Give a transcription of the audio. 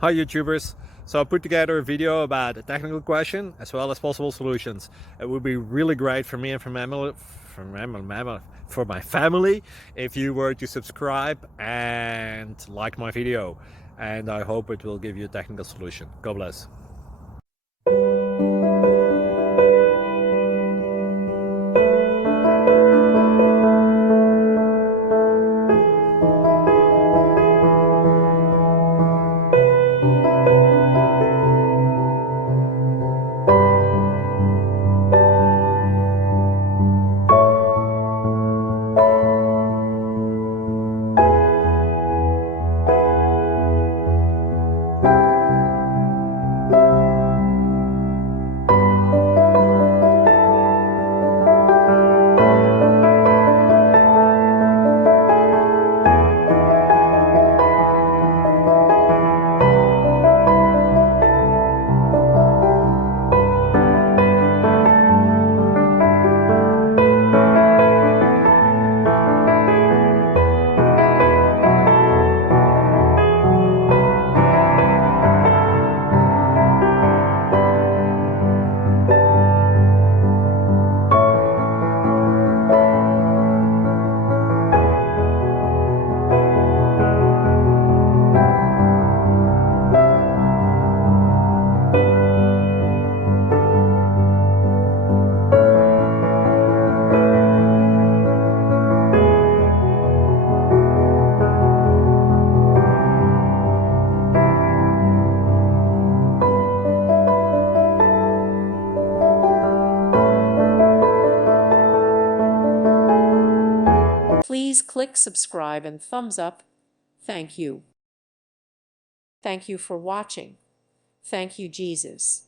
Hi YouTubers! So I put together a video about a technical question as well as possible solutions. It would be really great for me and for my family if you were to subscribe and like my video, and I hope it will give you a technical solution. God bless. Please click subscribe and thumbs up. Thank you. Thank you for watching. Thank you, Jesus.